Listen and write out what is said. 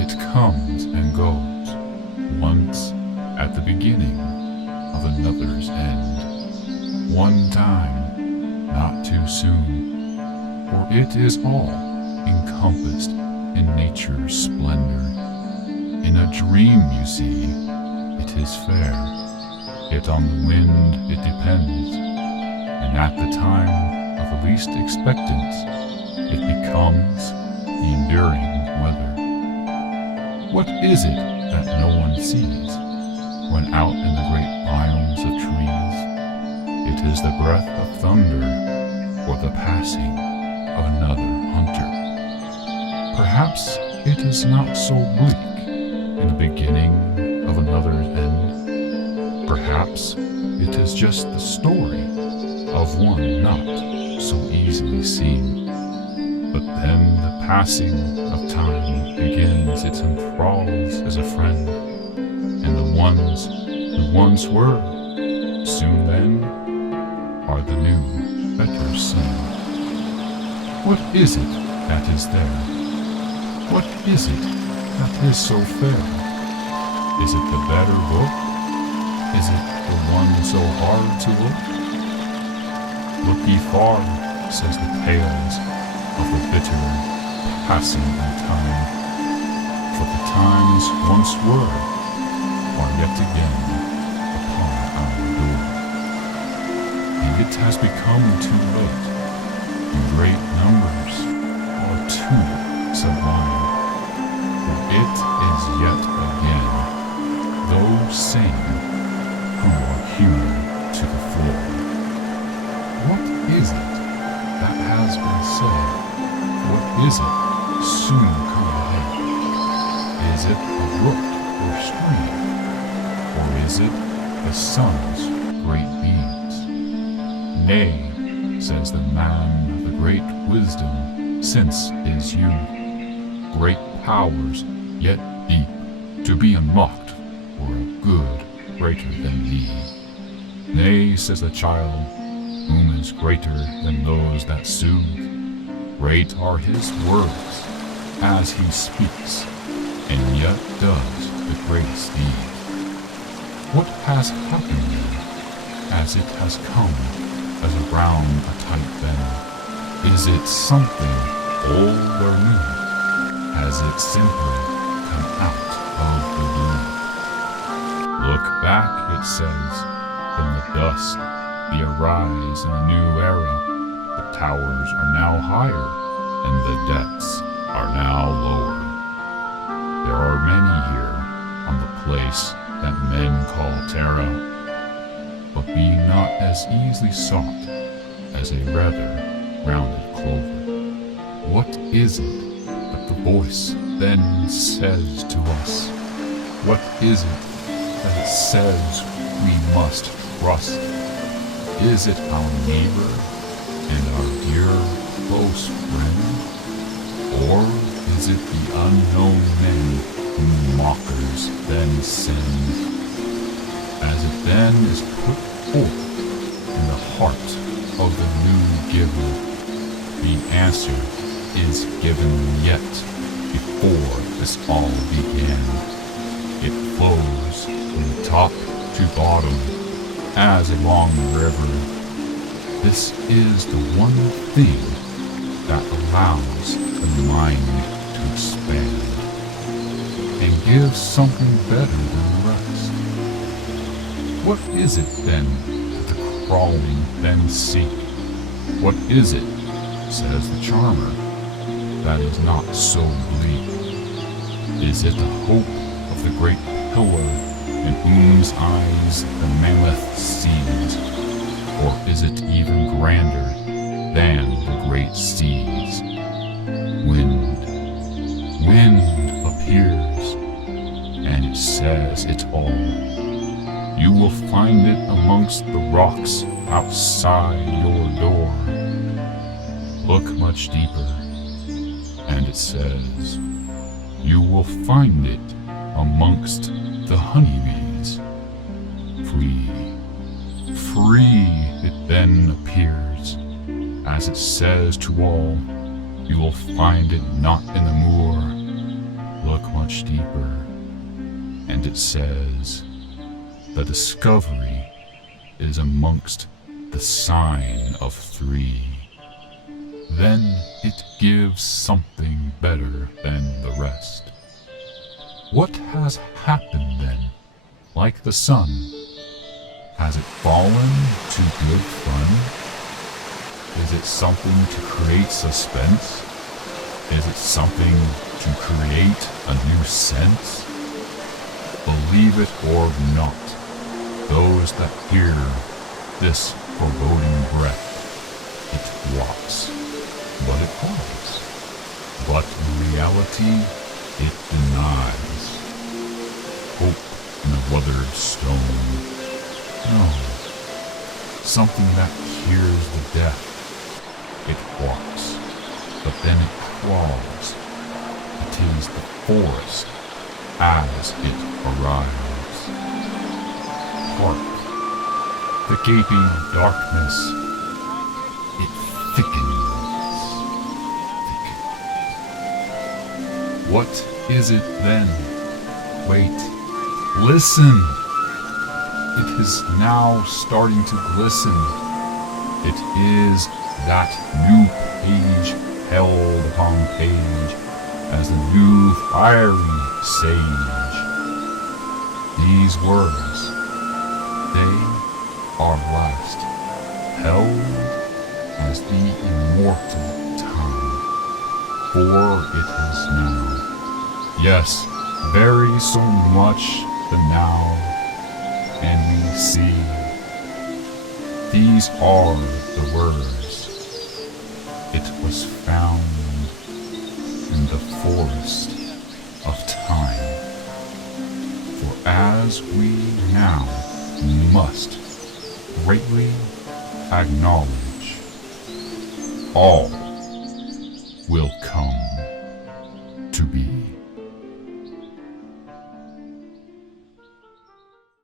it comes and goes, once at the beginning of another's end. One time, not too soon, for it is all encompassed in nature's splendor. In a dream, you see, it is fair, yet on the wind it depends, and at the time of least expectance, it becomes the enduring weather. What is it that no one sees when out in the great biomes of trees? It is the breath of thunder or the passing of another hunter. Perhaps it is not so bleak in the beginning of another's end. Perhaps it is just the story of one not so easily seen. But then the passing of time begins its enthralls as a friend, and the ones who once were, soon then, are the new, better sin. What is it that is there? What is it that is so fair? Is it the better book? Is it the one so hard to look? Look ye far, says the tales of the bitter passing of time, for the times once were are yet again upon our door. And it has become too late, and great numbers are too sublime, for it is yet again those same who are hewn to the floor. What is it that has been said? What is it soon come ahead? Is it a brook or stream? Or is it the sun's great beams? Nay, says the man of the great wisdom since his youth, great powers yet deep to be unlocked for a good greater than thee. Nay, says the child, whom is greater than those that soothe. Great are his words as he speaks, and yet does the greatest deed. What has happened then, as it has come as around a tight bend? Is it something old or new? Has it simply come out of the blue? Look back, it says, from the dust, the arise in a new era. The towers are now higher, and the depths are now lower. There are many here on the place that men call Terra, but be not as easily sought as a rather rounded clover. What is it that the voice then says to us? What is it that it says we must trust? Is it our neighbor and our dear close friend? Or is it the unknown men whom mockers then send? As it then is put forth in the heart of the new giver, the answer is given yet before this all began. It flows from top to bottom as a long river. This is the one thing that allows the mind to expand and gives something better than the rest. What is it then that the crawling then seek? What is it, says the charmer, that is not so bleak? Is it the hope of the great pillar in whose eyes the mammoth sees? Or is it even grander than the great seas? Wind appears, and it says it all. You will find it amongst the rocks outside your door. Look much deeper, and it says, you will find it amongst the honeybees. Free it then appears, as it says to all, you will find it not in the moor. look much deeper, and it says, the discovery is amongst the sign of 3. Then it gives something better than the rest. What has happened then? Like the sun, has it fallen to good fun? Is it something to create suspense? Is it something to create a new sense? Believe it or not, those that hear this foreboding breath, it walks, but it walks. But in reality, it denies. Hope in a weathered stone. No, something that cures the death. It walks, but then it crawls. It is the forest as it arrives. Hark, the gaping darkness, it thickens. What is it then? Wait, listen! It is now starting to glisten. It is that new page held upon page as the new fiery sage. These words, they are last held as the immortal time, for it is now, yes, very so much the now, and we see. These are the words. It was found in the forest of time. For as we now must greatly acknowledge, all will come to be.